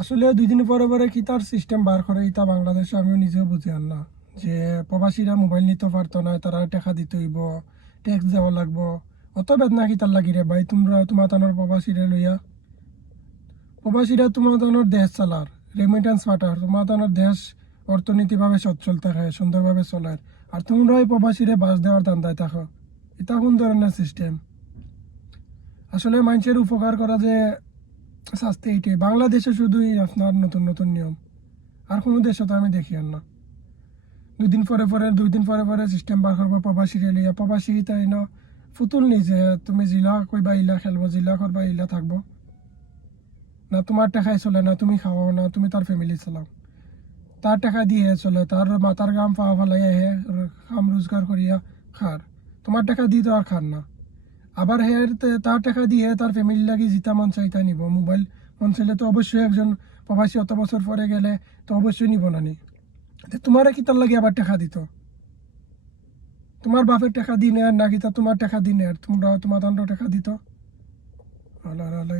আসলে 2 দিন পরে পরে কি তার সিস্টেম বার করে ইতা বাংলাদেশে আমিও নিজেও বুঝি আর না, যে প্রবাসীরা মোবাইল নিতে পারতো না, তারা টাকা দিতে হইব, ট্যাক্স দেওয়া লাগবো। অত বেদনা কি তার লাগি রে ভাই, তোমরা তোমার তানোর প্রবাসীরা লইয়া, প্রবাসীরা তোমার তানোর দেশ চালার, রেমিটেন্স পাঠার, তোমার তানোর দেশ অর্থনীতিভাবে সচ্ছল থাকে, সুন্দরভাবে চলার। আর তোমরাই প্রবাসীরে বাস দেওয়ার ধান্দায় থাকো। এটা কোন ধরনের সিস্টেম? আসলে মানুষের উপকার করা যে শাস্তি এইটাই। বাংলাদেশে শুধুই আপনার নতুন নতুন নিয়ম, আর কোনো দেশে তো আমি দেখি আর না। 2 দিন পরে পরে সিস্টেম বার করবো প্রবাসী রেলিয়া, প্রবাসী তাই না ফুতুল নি যে তুমি জিলা কইবা ইলা খেলবো, জিলা করবা ইলা থাকবো না, তোমার টাকায় চলে না, তুমি খাওয়াও না, তুমি তার ফ্যামিলি চালাও, তার টাকা দিয়ে চলে, তার মাথার গাম পাওয়া ফেলাই হে কাম রোজগার করিয়া খার। তোমার টাকা দিয়ে তো আর খান না। আবার হে তার টাকা দিয়ে তার ফ্যামিলি লাগি জিতা মন চাইতা নিব, মোবাইল মন চাইলে তো অবশ্যই একজন প্রবাসী অত বছর পরে গেলে তো অবশ্যই নিব না নি। তোমারে কি তার লাগে আবার টাকা দিত? তোমার বাপের টাকা দিনে আর নাকি তা তোমার টাকা দিনে আর তোমরা তোমার দণ্ড টাকা দিত। আল্লাহ আল্লাহ।